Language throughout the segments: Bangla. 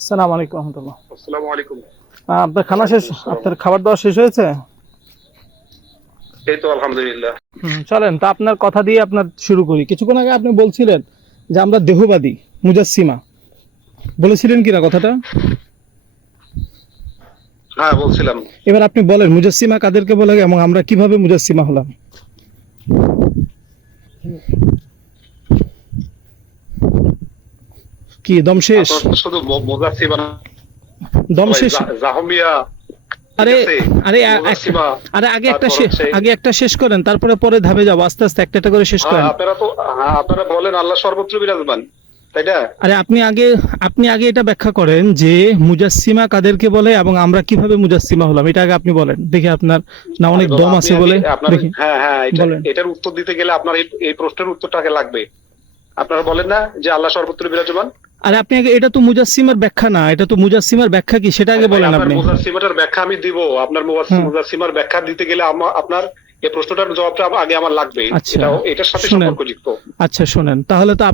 আসসালামু আলাইকুম রহমতুল্লাহ। আসসালামু আলাইকুম। আপনার খানা শেষ, আপনার খাবার দাওয়া শেষ হয়েছে? এই তো আলহামদুলিল্লাহ। চলেন তা আপনার কথা দিয়ে আপনার শুরু করি। কিছুক্ষণ আগে আপনি বলছিলেন যে আমরা দেহবাদী, মুজাসসিমা, বলেছিলেন কিনা কথাটা? হ্যাঁ বলছিলাম। এবার আপনি বলেন মুজাসসিমা কাদেরকে বলে এবং আমরা কিভাবে মুজাসসিমা হলাম? কি দম শেষ? আপনারা তো শুধু মুজাসসিমা না, দম সবাই শেষ? জাহমিয়া, আরে ঠিক আছে? আরে মুজাসসিমা, আরে তারপর হচ্ছে আগে একটা শেষ করেন, তারপরে পরে ধাপে যাবো, আস্তে আস্তে একটা একটা করে শেষ করেন। আপনারা বলেন আল্লাহ সর্বত্র বিরাজমান, তাই না? আরে আপনি আগে এটা ব্যাখ্যা করেন যে মুজাসসিমা কাদেরকে বলে এবং আমরা কিভাবে মুজাসসিমা হলাম, এটা আগে আপনি বলেন দেখি। আপনার না অনেক দম আছে বলে দেখি হ্যাঁ বলেন। এটার উত্তর দিতে গেলে আপনার এই প্রশ্নের উত্তরটা আগে লাগবে। আপনারা বলেন না যে আল্লাহ সর্বত্র বিরাজমান। আরে আপনি আগে, এটা তো মুজাসসিমার ব্যাখ্যা না, এটা তো মুজাসসিমার ব্যাখ্যা কি সেটা আগে বলেন আপনি। মুজাসসিমাটার ব্যাখ্যা আমি দিব। আপনার মুজাসসিমার ব্যাখ্যা দিতে গেলে আপনার এই প্রশ্নটার জবাবটা আগে আমার লাগবে। আচ্ছা, এটার সাথে শুনেন। সম্পর্কযুক্ত। আচ্ছা শুনেন, তাহলে তো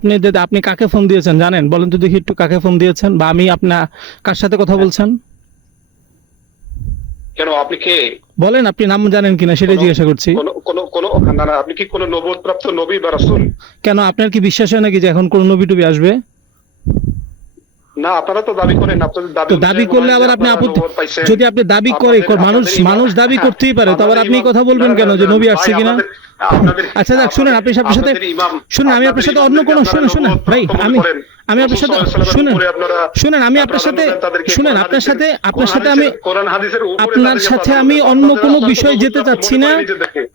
আপনি কাকে ফোন দিয়েছেন জানেন? বলেন তো দেখি একটু, কাকে ফোন দিয়েছেন বা আমি আপনার কার সাথে কথা বলছেন? কেন, আপনি কে? বলেন, আপনি নাম জানেন কিনা সেটাই জিজ্ঞাসা করছি। না, আপনি কি কোনো নবুয়তপ্রাপ্ত নবী বা রাসূল? কেন, আপনার কি বিশ্বাস হয় নাকি যে এখন কোন নবী টবি আসবে? না, আপনারা তো দাবি করেন। আপনাদের তো দাবি করলে আবার আপনি আপত্তি, যদি আপনি দাবি করে, মানুষ দাবি করতেই পারে, তো আবার আপনি কথা বলবেন কেন যে নবী আসছে কিনা? আচ্ছা যাক, শুনেন, আপনি আপনার সাথে শুনেন, আমি আপনার সাথে অন্য কোনো শুনেন ভাই, আমি আপনার সাথে শুনেন, আমি আপনার সাথে শুনেন, আপনার সাথে আমি অন্য কোনো বিষয় যেতে চাচ্ছি না।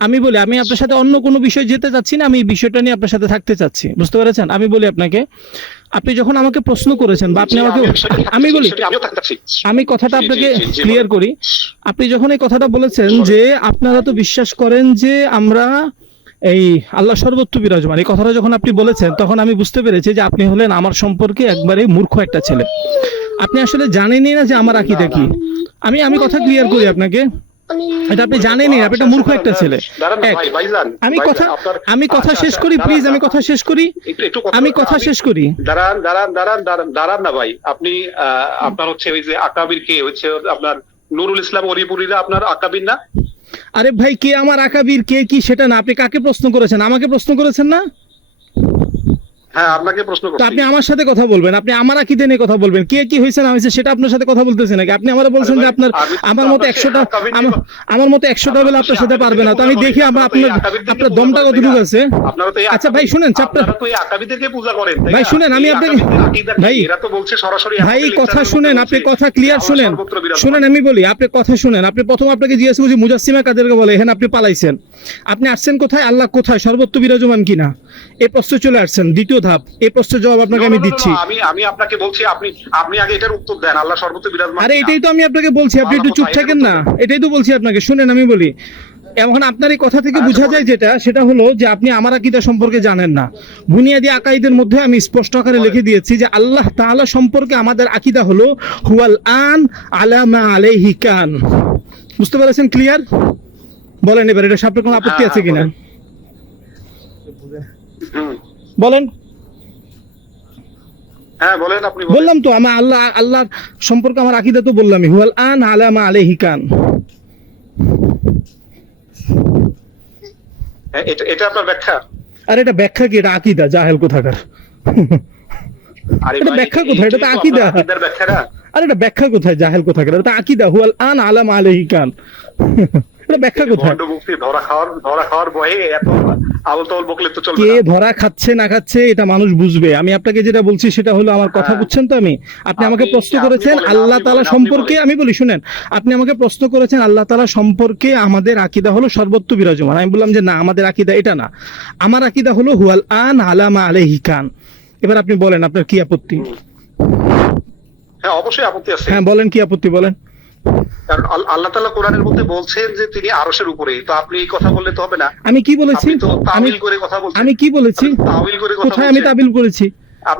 আমি বলি, আমি আপনার সাথে অন্য কোনো বিষয় যেতে চাচ্ছি না, আমি এই বিষয়টা নিয়ে আপনার সাথে থাকতে চাচ্ছি, বুঝতে পেরেছেন? আমি বলি আপনাকে, আপনি যখন আমাকে প্রশ্ন করেছেন বা আপনি আমাকে, আমি বলি, আমি কথাটা আপনাকে ক্লিয়ার করি। আপনি যখন এই কথাটা বলেছেন যে আপনারা তো বিশ্বাস করেন যে আমরা এই আল্লাহ সর্বত্র বিরাজমান, এই কথাটা যখন আপনি বলেছেন তখন আমি বুঝতে পেরেছি যে আপনি হলেন আমার সম্পর্কে একবারে মূর্খ একটা ছেলে। আপনি আসলে জানেনই না যে আমার আকীদা কি। আমি কথা ক্লিয়ার করি আপনাকে, এটা আপনি জানেনই, আপনি একটা মূর্খ একটা ছেলে। আমি কথা শেষ করি প্লিজ, আমি কথা শেষ করি, আমি কথা শেষ করি। দাঁড়ান না ভাই, আপনি আপনার হচ্ছে ওই যে আকাবির কে হচ্ছে আপনার নুরুল ইসলাম ওলিপুরিরা আপনার আকাবির না? আরে ভাই, কে আমার আকাবির কে কি সেটা না, আপনি কাকে প্রশ্ন করেছেন? আমাকে প্রশ্ন করেছেন না? হ্যাঁ, আপনাকে প্রশ্ন করছি। আপনি আমার সাথে কথা বলবেন, আপনি আমার আকীদা নিয়ে কথা বলবেন, কে কি হয়েছে না হয়েছে সেটা আপনার সাথে কথা বলতেছে নাকি? আপনি আমারে বলছেন যে আপনার আমার মতো 100টা, আমার মতো 100টা বলে আপনার সাথে পারবে না, তো আমি দেখি আপনার দমটা কতটুকু আছে। আচ্ছা ভাই শুনেন, আপনারা তো এই আকাবিদেরকে পূজা করেন ভাই শুনেন, আমি আপনাকে ভাই এরা তো বলছে সরাসরি ভাই কথা শুনেন, আপনি কথা ক্লিয়ার শুনেন, আমি বলি, আপনি কথা শুনেন। আপনি প্রথম আপনাকে জিজ্ঞাসা করছি মুজাসসিমা কাদেরকে বলে, এখানে আপনি পালাইছেন। আপনি আসছেন কোথায়? আল্লাহ কোথায়, সর্বত্র বিরাজমান কিনা, এই প্রশ্ন চলে আসছেন। দ্বিতীয় ধাপ, এই প্রশ্নের জবাব আপনাকে আমি দিচ্ছি। আমি আপনাকে বলছি, আপনি আগে এটার উত্তর দেন, আল্লাহ সর্বত্র বিরাজমান। আরে এটাই তো আমি আপনাকে বলছি, আপনি একটু চুপ থাকেন না, এটাই তো বলছি আপনাকে। শুনেন আমি বলি, এখন আপনার এই কথা থেকে বোঝা যায় সেটা হলো যে আপনি আমার আকীদা সম্পর্কে জানেন না। বুনিয়াদি আকাইদের মধ্যে আমি স্পষ্ট আকারে লিখে দিয়েছি যে আল্লাহ তাআলা সম্পর্কে আমাদের আকীদা হলো হুয়াল আন আলা মা আলাইহি কান। বুঝতে পেরেছেন? ক্লিয়ার? বলেন এবার, এটা সাপের কোনো আপত্তি আছে কিনা বলেন। হ্যাঁ বলেন, আপনি বললাম তো, আমার আল্লাহ সম্পর্কে আমার আকীদা তো বললামই, হুয়াল আন আলা মা আলাইহি কান। এটা আপনার ব্যাখ্যা? আর এটা ব্যাখ্যা কি? এটা আকীদা, জাহেল কোথাকার। এটা ব্যাখ্যা কোথায়? এটা তো আকীদা। আরে এটা ব্যাখ্যা কোথায়? জাহেল কোথাকার, এটা আকীদা। হুয়াল আন আলা মা আলাইহি কান, এটা ব্যাখ্যা কোথায়? ধরা খাওয়ার ভয়ে এত আবল-তাবল বকলে তো চলবে না। কে ধরা খাচ্ছে না খাচ্ছে এটা মানুষ বুঝবে। আমি আপনাকে যেটা বলছি সেটা হলো, আমার কথা বুঝছেন তো? আপনি আমাকে প্রশ্ন করেছেন আল্লাহ তাআলা সম্পর্কে, আমি বলি শুনেন, আপনি আমাকে প্রশ্ন করেছেন আল্লাহ তাআলা সম্পর্কে আমাদের আকীদা হলো সর্বত্র বিরাজমান। আমি বললাম যে না, আমাদের আকীদা এটা না, আমার আকীদা হলো হুয়াল আন আলা মা আলাইহি কান। এবার আপনি বলেন আপনার কি আপত্তি? হ্যাঁ অবশ্যই আপত্তি আছে। হ্যাঁ বলেন, কি আপত্তি বলেন। কারণ আল্লাহ তাআলা কোরআনের মধ্যে বলছেন যে তিনি আরশের উপরে, তো আপনি এই কথা বললে তো হবে না। আমি কি বলেছি? আমি কি বলেছি? কোথায় আমি তাবিল করেছি?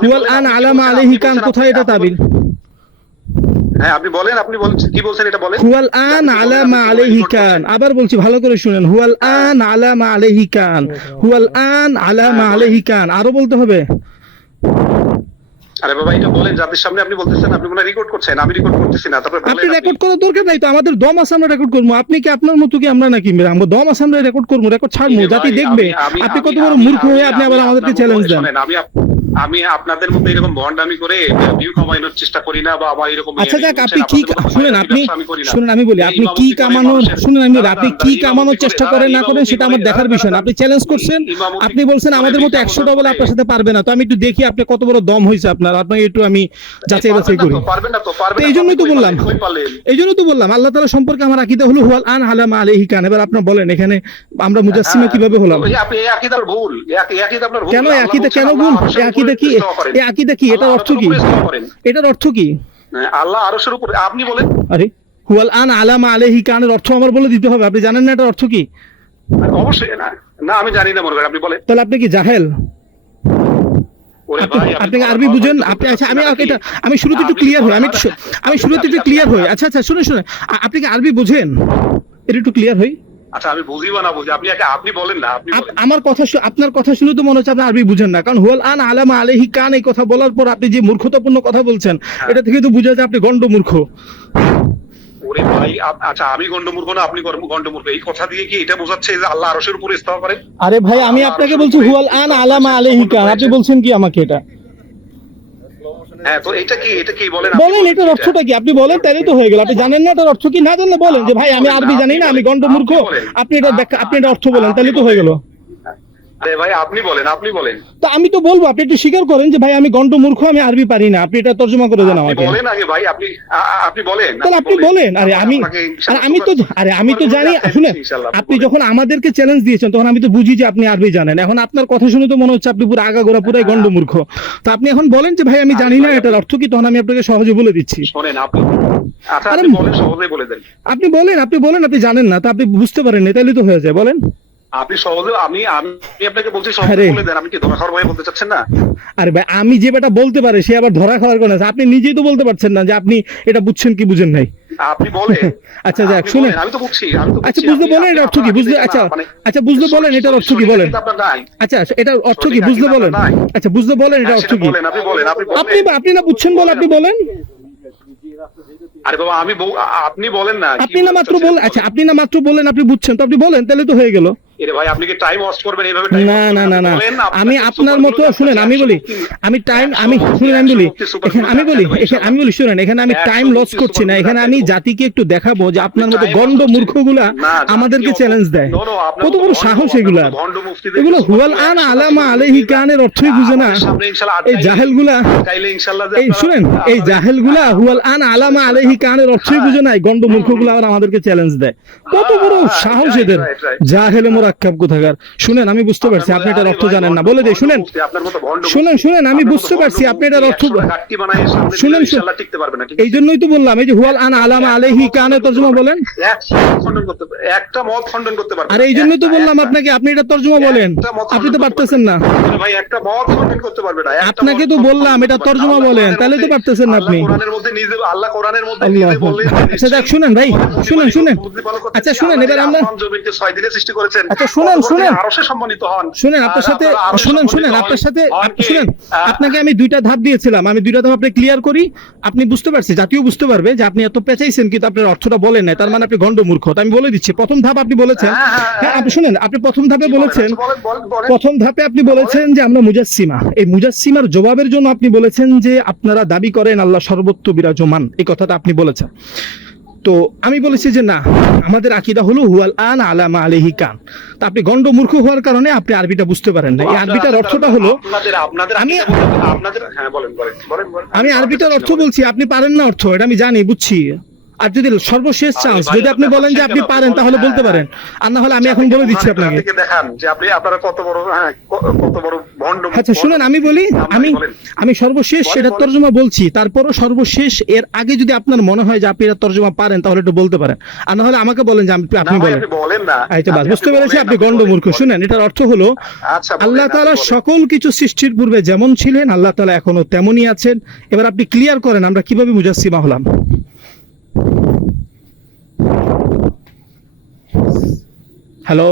হুয়াল আন আলা মা আলাইহি কান, কোথায় এটা তাবিল? হ্যাঁ আপনি বলেন, আপনি কি বলছেন এটা বলেন। হুয়াল আন আলা মা আলাইহি কান, আবার বলছি ভালো করে শুনেন, হুয়াল আন আলা মা আলাইহি কান, হুয়াল আন আলা মা আলাইহি কান, আরো বলতে হবে। আরে বাবা এটা বলেন জাতির সামনে, আপনি বলতেছেন আপনি মনে রেকর্ড করছেন, আমি রেকর্ড করতেছি না, তারপরে আপনি বলেন রেকর্ড করার দরকার নাই তো, আমাদের দম আছে আমরা রেকর্ড করবো। আপনি কি আপনার মতো কি আমরা নাকি আমরা দম আছে আমরা রেকর্ড করবো, রেকর্ড ছাড়বো, জাতি দেখবে আপনি কত বড় মূর্খ হয়ে আপনি আবার আমাদেরকে চ্যালেঞ্জ দেন। আমি আপনাদের মতো এরকম ভন্ডামি করে ভিউ কামানোর চেষ্টা করি না, বা আমার এরকম আচ্ছা যাক, আপনি কি শুনেন, আপনি শুনেন আমি বলি, আপনি কি কামানোর, শুনেন আমি বলি, আপনি কি কামানোর চেষ্টা করেন না করেন সেটা আমার দেখার বিষয় না। আপনি চ্যালেঞ্জ করছেন, আপনি বলছেন আমাদের মতো 100টা বলে আপনার সাথে পারবে না, তো আমি একটু দেখি আপনি কত বড় দম হয়েছে আপনার, আপনাকে একটু আমি যাচাই বাছাই করি। তো এই জন্যই তো বললাম, আল্লাহ তাআলা সম্পর্কে আমার আকীদা হলো হুয়াল আন আলামা আলাইহি কান। এবার আপনি বলেন এখানে আমরা মুজাসসিমা কিভাবে হলাম? আপনি এই আকীদার ভুল, এই আকীদা আপনার ভুল। কেন আকীদা, কেন ভুল? এই আকীদা কি, এই আকীদা কি, এটার অর্থ কি, এটার অর্থ কি? আল্লাহ আরশের উপরে, আপনি বলেন। আরে হুয়াল আন আলামা আলাইহি কানের অর্থ আমার বলে দিতে হবে? আপনি জানেন না এটার অর্থ কি? অবশ্যই না, না আমি জানি না মনে করেন, আপনি বলেন। তাহলে আপনি কি জাহেল? ওরে ভাই আপনি আরবি বুঝেন? আপনি আচ্ছা আমি শুরুতে একটু ক্লিয়ার হই, আমি শুরুতে একটু ক্লিয়ার হই। আচ্ছা শুনুন, আপনি কি আরবি বুঝেন? এটা একটু ক্লিয়ার হই। আচ্ছা আমি বুঝি বা না বুঝি, আপনি বলেন না, আপনি বলেন। আমার কথা আপনার কথা শুনে তো মনে হচ্ছে আপনি আরবি বুঝেন না, কারণ হুয়াল আন আলামা আলাইহি কান এই কথা বলার পর আপনি যে মূর্খতাপূর্ণ কথা বলছেন, এটা থেকে তো বোঝা যায় আপনি গন্ড মূর্খ। ওরে ভাই আচ্ছা আমি গন্ডমূর্খ না আপনি গন্ডমূর্খ, এই কথা দিয়ে কি এটা বোঝাচ্ছে যে আল্লাহ আরশের উপরে ইস্তাওয়া করেন? আরে ভাই আমি আপনাকে বলছি হুয়াল আন আলামা আলাইহি কান, আপনি বলছেন কি আমাকে এটা? হ্যাঁ তো এটা কি বলেন, বলেন এটার অর্থটা কি, আপনি বলেন, তাহলেই তো হয়ে গেল। আপনি জানেন না এটার অর্থ কি? না জানলে বলেন যে ভাই আমি আরবি জানি না, আমি গন্ড মূর্খ, আপনি এটা আপনি এটা অর্থ বলেন, তাহলেই তো হয়ে গেল। আরে ভাই আপনি বলেন। তো আমি তো বলবো, আপনি একটু স্বীকার করেন যে ভাই আমি গন্ড মূর্খ, আমি আরবি পারি না, আপনি এটা তর্জমা করে দেন আমাকে। বলেন আগে ভাই, আপনি বলেন। তাহলে আপনি বলেন। আমি তো জানি। শুনে, আপনি যখন আমাদেরকে চ্যালেঞ্জ দিয়েছেন তখন আমি তো বুঝি যে আপনি আরবি জানেন। এখন আপনার কথা শুনে তো মনে হচ্ছে আপনি পুরো আগাগোড়া পুরাই গন্ড মূর্খ। তো আপনি এখন বলেন যে ভাই আমি জানি না এটার অর্থ কি, তখন আমি আপনাকে সহজে বলে দিচ্ছি। শুনেন আপনি, আচ্ছা আপনি বলেন, সহজে বলে দেন। আপনি বলেন আপনি জানেন না, তা আপনি বুঝতে পারেন না, তাহলে তো হয়ে যায়। বলেন আপনি সহজে, আমি আপনাকে বলছি সহজে বলে দেন, আমি কি ধরা খাওয়ার ভয়ে বলতে চাচ্ছেন না? আরে ভাই আমি যে বেটা বলতে পারে সে আবার ধরা খাওয়ার কোন আছে? আপনি নিজেই তো বলতে পারছেন না যে আপনি এটা বুঝছেন কি বুঝেন নাই। আপনি বলেন। আচ্ছা যাক, শুনে আমি তো বুঝছি। আচ্ছা বুঝলে বলেন এটার অর্থ কি, বুঝলে আচ্ছা বুঝলে বলেন এটার অর্থ কি বলেন। আচ্ছা এটার অর্থ কি বুঝলে বলেন। আচ্ছা বুঝলে বলেন এটার অর্থ কি। আপনি না বুঝছেন বলে আপনি বলেন। আরে বাবা আপনি বলেন না, আপনি না মাত্র বলেন। আচ্ছা আপনি না মাত্র বলেন আপনি বুঝছেন, তো আপনি বলেন, তাহলে তো হয়ে গেল। এরে ভাই আপনি কি টাইম ওয়েস্ট করবেন এইভাবে? না আমি আপনার মতো শুনেন, আমি বলি আমি টাইম, আমি শুনেন আমি বলি শুনেন, এখানে আমি টাইম লস করছি না, এখানে আমি জাতিকে একটু দেখাবো যে আপনার মতো গন্ড মূর্খগুলা আমাদেরকে চ্যালেঞ্জ দেয়, কত বড় সাহস এগুলা। এগুলো হুয়াল আন আলামা আলাইহি কানের অর্থই বুঝে না এই জাহেলগুলা। এই শুনেন, এই জাহেলগুলা হুয়াল আন আলামা আলাইহি কানের অর্থই বুঝে না, গন্ড মূর্খগুলা আবার আমাদেরকে চ্যালেঞ্জ দেয়, কত বড় সাহস এদের। জাহেলে মোরাক্কাব কোথাকার। শুনেন আমি বুঝতে পারছি আপনি এটার অর্থ জানেন না, বলে দেই শুনেন আমি বুঝতে পারছি আপনি এটার অর্থ শুনেন। এই জন্যই তো বললাম এই যে হুয়াল আন আলামা আলাইহি কানে তর্জমা বলেন, একটা মত খণ্ডন করতে পারবেন। আর এই জন্যই তো বললাম আপনাকে আপনি এটা তর্জমা বলেন, আপনি তো পারতেছেন না ভাই, একটা মত খণ্ডন করতে পারবে না। আপনাকে তো বললাম এটা তর্জমা বলেন, তাহলে তো পারতেছেন না আপনি। আল্লাহ কোরআনের মধ্যে নিজে বললেন। আচ্ছা দেখ শুনেন ভাই, শুনেন আচ্ছা শুনেন, এবার আমরা 6 দিনে সৃষ্টি করেছেন। আচ্ছা শুনেন আরশে সম্মানিত হন। শুনেন আপনার সাথে শুনেন আপনাকে আমি দুইটা ধাপ দিয়েছিলাম, আমি দুইটা ধাপ আপনি ক্লিয়ার করি, আপনি বুঝতে পারছি, জাতীয় বুঝতে পারবে যে আপনি এত পেঁচাইছেন কিন্তু আপনার অর্থটা বলেন নাই, তার মানে আপনি গন্ড মূর্খ। আমি বলে দিচ্ছি, প্রথম ধাপ আপনি বলেছেন, হ্যাঁ আপনি শুনেন, আপনি প্রথম ধাপে বলেছেন, প্রথম ধাপে আপনি বলেছেন যে আমরা মুজাসসিমা, এই মুজাসসিমার জবাবের জন্য আপনি বলেছেন যে আপনারা দাবি করেন আল্লাহ সর্বত্র বিরাজমান, এই কথাটা আপনি বলেছেন। তো আমি বলেছি যে না, আমাদের আকীদা হলো হুয়াল আন আলামা আলাইহি কান। তা আপনি গন্ড মূর্খ হওয়ার কারণে আপনি আরবিটা বুঝতে পারেন না। এই আরবিটার অর্থটা হলো আমি আরবিটার অর্থ বলছি, আপনি পারেন না অর্থ, এটা আমি জানি বুঝছি। আর যদি সর্বশেষ চান্স যদি আপনি বলেন যে আপনি পারেন তাহলে বলতে পারেন, আর না হলে আমি এখন বলে দিচ্ছি আপনাকে। আচ্ছা শুনেন আমি বলি, আমি সর্বশেষ এটা তর্জমা বলছি, তারপরও সর্বশেষ এর আগে যদি আপনার মনে হয় যে আপনি এটা তর্জমা পারেন তাহলে একটু বলতে পারেন, আর না হলে আমাকে বলেন যে আপনি বলেন। আচ্ছা বাস বুঝতে পেরেছি, আপনি গন্ড মূর্খ। শুনেন এটার অর্থ হলো আল্লাহ তাআলা সকল কিছু সৃষ্টির পূর্বে যেমন ছিলেন আল্লাহ তাআলা এখনো তেমনই আছেন। এবার আপনি ক্লিয়ার করেন আমরা কিভাবে মুজাসসিমা হলাম। হ্যালো।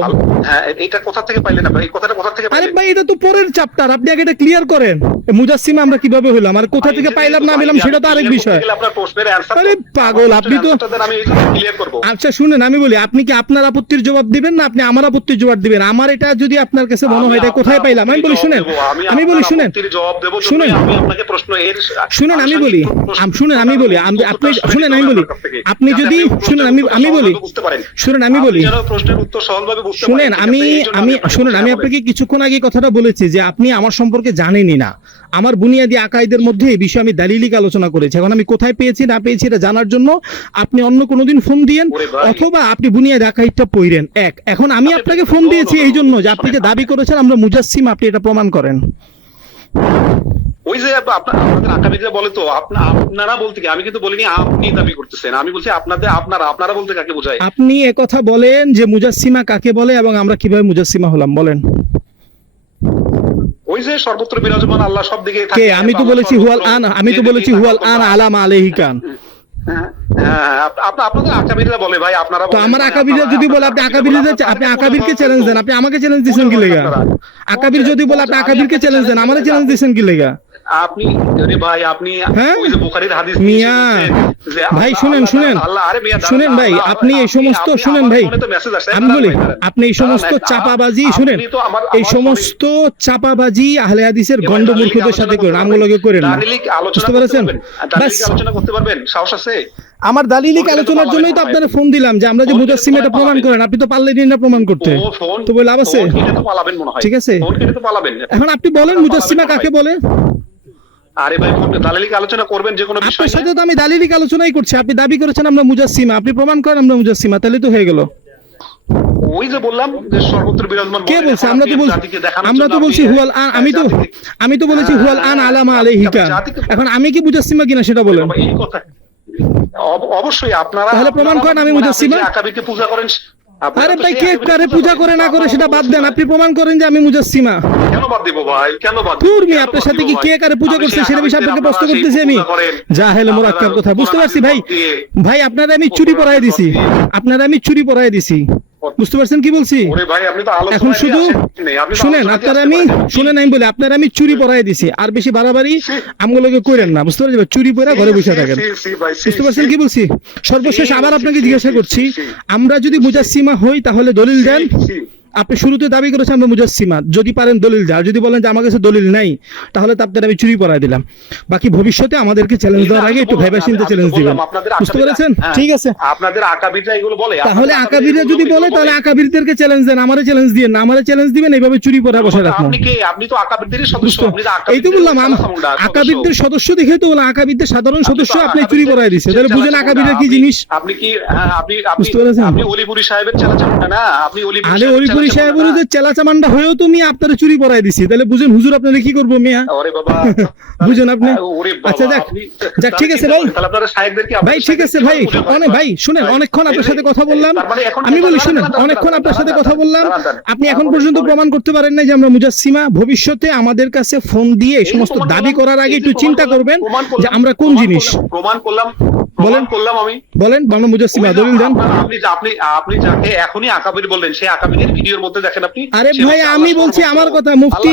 হ্যাঁ, এটা কোথা থেকে পাইলেন না ভাই? এই কথাটা কোথা থেকে আরে পাইলেন? ভাই এটা তো পরের চ্যাপ্টার, আপনি আগে এটা ক্লিয়ার করেন। মুজাসসিমা আমরা কিভাবে হইলাম আর কোথা থেকে পাইলাম না পেলাম সেটা তো আরেক বিষয়। আপনার প্রশ্নের অ্যানসার আরে পাগল, আপনি তো আমি ক্লিয়ার করব। আচ্ছা শুনেন, আমি বলি আপনি কি আপনার আপত্তির জবাব দিবেন না আপনি আমার আপত্তির জবাব দিবেন? আমার এটা যদি আপনার কাছে মনে হয় এটা কোথায় পাইলাম, আমি বলি শুনেন, আমি বলি শুনেন, জবাব দেব, শুনেন, আমি আপনাকে প্রশ্ন এর শুনেন আমি বলি, শুনেন আমি বলি, আপনি শুনেন আমি বলি, আপনি যদি শুনেন আমি বলি, বুঝতে পারেন, শুনেন আমি বলি, যেন প্রশ্নের উত্তর সহজভাবে বুঝতে পারেন। শুনেন আমি শুনেন, আমি আপনাকে কিছুক্ষণ আগে কথাটা বলেছি যে আপনি আমার সম্পর্কে জানেনই না। আমার বুনিয়াদি আকাইদের মধ্যে এই বিষয়ে আমি দালিলিক আলোচনা করেছি। এখন আমি কোথায় পেয়েছি না পেয়েছি এটা জানার জন্য আপনি অন্য কোনোদিন ফোন দিয়েন অথবা আপনি বুনিয়াদি আকাইদটা পড়েন। এখন আমি আপনাকে ফোন দিয়েছি এই জন্য যে আপনি যে দাবি করেছেন আমরা মুজাসসিম, আপনি এটা প্রমাণ করেন। ওই যে আপনাদের আকাবিরা বলে তো আপনারা বলতে কি, আমি কিন্তু বলিনি আপনি দাবি করতেছেন, আমি বলছি আপনারা বলতে কাকে বোঝায়? আপনি একথা বলেন যে মুজাসসিমা কাকে বলে এবং আমরা কিভাবে মুজাসসিমা হলাম বলেন। ওই যে সর্বত্র বিরাজমান আল্লাহ সব দিকে কে? আমি তো বলেছি হুয়াল আন, আমি তো বলেছি হুয়াল আন আলামা আলাইহি কান। আপনাদের আকাবিরা বলে ভাই, আপনারা তো আমার আকাবিরা যদি বলে আপনি আকাবিরকে চ্যালেঞ্জ দেন, আপনি আমাকে চ্যালেঞ্জ দিয়েছেন কি লেগা? আকাবির যদি বলে আপনি আকাবিরকে চ্যালেঞ্জ দেন, আমারে চ্যালেঞ্জ দিয়েছেন কি লেগা? আপনি ভাই আপনি ওই যে বুখারীর হাদিস মিয়া ভাই শুনেন শুনেন ভাই, আপনি এই সমস্ত শুনেন ভাই, আমি বলি আপনি এই সমস্ত চাপাবাজি শুনেন, এই সমস্ত চাপাবাজি আহলে হাদিসের গন্ড মূর্খদের সাথে করেন, আমগুলোকে করেন না। বুঝতে পেরেছেন? বাস আলোচনা করতে পারবেন, সাহস আছে? আমার দালিলিক আলোচনার জন্যই তো আপনারা ফোন দিলাম যে আমরা যে মুজাসসিম এটা প্রমাণ করেন, আপনি তো পারলেনই না প্রমাণ করতে, তো বলে লাভ আছে? ঠিক আছে, এখন আপনি বলেন মুজাসসিমা কাকে বলে? আরে ভাই দালিলিক আলোচনা করবেন যে কোনো বিষয় আপনার সাথে তো আমি দালিলিক আলোচনাই করছি, আপনি দাবি করেছেন আমরা মুজাসসিমা, আপনি প্রমাণ করেন আমরা মুজাসসিমা, তাহলে তো হয়ে গেল। ওই যে বললাম যে সর্বত্র বিরাজমান, কে বলছে? আমরা তো বলছি হুয়াল আন, আমি তো বলেছি হুয়াল আন আলামা আলাইহি কান। এখন আমি কি মুজাসসিমা কিনা সেটা বলেন। এই কথা অবশ্যই আপনারা তাহলে প্রমাণ করেন আমি মুজাসসিমা। আকাবিরকে পূজা করেন। আরে ভাই কে কারে পূজা করে না করে সেটা বাদ দেন, আপনি প্রমাণ করেন যে আমি মুজাসসিমা। কেন বাদ দিব ভাই, কেন বাদ দিব? তুমি আপনার সাথে কি কে কারে পূজা করছে সেটা বিষয়ে আপনাকে প্রশ্ন করতেছি আমি। জাহেল মুরাক্কাব কথা বুঝতে পারছি ভাই। ভাই আপনারা আমি চুরি পরায় দিছি, বুঝতে পারছেন কি বলছি? এখন শুধু শুনেন, আপনারা আমি শুনেন আমি বলি আপনারা আমি চুরি পরায় দিছি, আর বেশি বাড়াবাড়ি আমগুলোকে করেন না, বুঝতে পারছেন? চুরি পরা ঘরে বসে থাকেন, বুঝতে পারছেন কি বলছি? সর্বশেষ আবার আপনাকে জিজ্ঞাসা করছি, আমরা যদি মুজাসসিমা হই তাহলে দলিল দেন। আপনি শুরুতে দাবি করেছেন আমরা মুজাসসিমা, যদি পারেন দলিল দেন, আর যদি বলেন যে আমার কাছে দলিল নাই তাহলে তো আপনাদের আমি চুরি পরায় দিলাম। বাকি ভবিষ্যতে আমাদেরকে চ্যালেঞ্জ দেওয়ার আগে একটু ভাইবা চিন্তা চ্যালেঞ্জ দিবেন, বুঝতে পেরেছেন? ঠিক আছে, আপনাদের আকাবিররা এগুলো বলে, তাহলে আকাবিররা যদি বলে তাহলে আকাবিরদেরকে চ্যালেঞ্জ দেন, আমারে চ্যালেঞ্জ দিয়েন না, আমারে চ্যালেঞ্জ দিবেন এইভাবে চুরি পরা বসে রাখুন। আপনি কে? আপনি তো আকাবিরদেরই সদস্য, আপনি তো এই তো বললাম আকাবিরদের সদস্য দেখে তো বললাম আকাবিরদের সাধারণ সদস্য আপনি চুরি পরায় দিয়েছে, তাহলে বুঝেন আকাবিররা কি জিনিস। আপনি কি আপনি ওলিপুরি সাহেবের চেলাচামুন্ডা না? আপনি ওলিপুরি সাহেবের চেলাচামান্ডা হয়েও তো মিয়া আপনারা চুরি পরায় দিছি, তাহলে বুঝেন হুজুর আপনারা কি করবো মিয়া। ওরে বাবা বুঝেন আপনি? আচ্ছা যাক ঠিক আছে ভাই, ভাই ঠিক আছে ভাই, ভাই শুনেন অনেকক্ষণ আপনার সাথে কথা বললাম, আমি বলি শুনেন অনেকক্ষণ আপনার সাথে কথা বললাম, আপনি এখন পর্যন্ত প্রমাণ করতে পারেন না যে আমরা মুজাসসিমা। ভবিষ্যতে আমাদের কাছে ফোন দিয়ে এই সমস্ত দাবি করার আগে একটু চিন্তা করবেন যে আমরা কোন জিনিস। প্রমাণ করলাম আমি, বলেন আমরা মুজাসসিমা, দলিল দেন। আপনি যাকে এখনই আকাবির বললেন সেই আকাবিরের ভিডিওর মধ্যে দেখেন আপনি। আরে ভাই আমি বলছি আমার কথা, মুফতি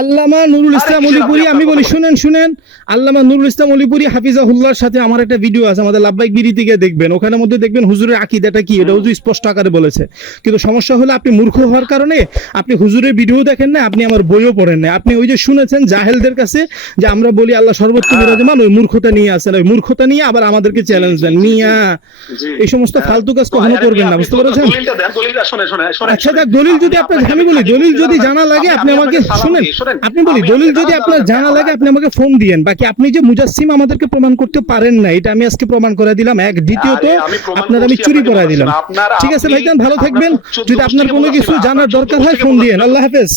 আল্লামা নুরুল ইসলাম অলিপুরি, আমি বলি শুনেন আল্লামা নুরুল ইসলাম অলিপুরি হাফিজাহুল্লাহর সাথে আমার একটা ভিডিও আছে, আমাদের লাভবাইক বিড়ি থেকে দেখবেন, ওখানের মধ্যে দেখবেন হুজুরের আকীদাটা কি এটা হুজুর স্পষ্ট আকারে বলেছে। কিন্তু সমস্যা হলো আপনি মূর্খ হওয়ার কারণে আপনি হুজুরের ভিডিও দেখেন না, আপনি আমার বইও পড়েন না। আপনি ওই যে শুনেছেন জাহেলদের কাছে যে আমরা বলি আল্লাহ সর্বত্র বিরাজমান, ওই মূর্খতা নিয়ে আসেন, ওই মূর্খতা নিয়ে আবার আমাদেরকে চ্যালেঞ্জ দেন। মিয়া এই সমস্ত ফালতু কাজ কখনো করবেন না, বুঝতে পেরেছেন? আচ্ছা দেখ, দলিল যদি আপনার, আমি বলি দলিল যদি জানা লাগে আপনি আমাকে শুনেন, আপনি বলি দলিল যদি আপনার জানা লাগে আপনি আমাকে ফোন দিয়েন। বাকি আপনি যে মুজাসসিম আমাদেরকে প্রমাণ করতে পারেন না এটা আমি আজকে প্রমাণ করে দিলাম। এক দ্বিতীয়ত আপনার আমি চুরি করায় দিলাম। ঠিক আছে ভাইজান, ভালো থাকবেন। যদি আপনার কোনো কিছু জানার দরকার হয় ফোন দিয়েন। আল্লাহ হাফেজ।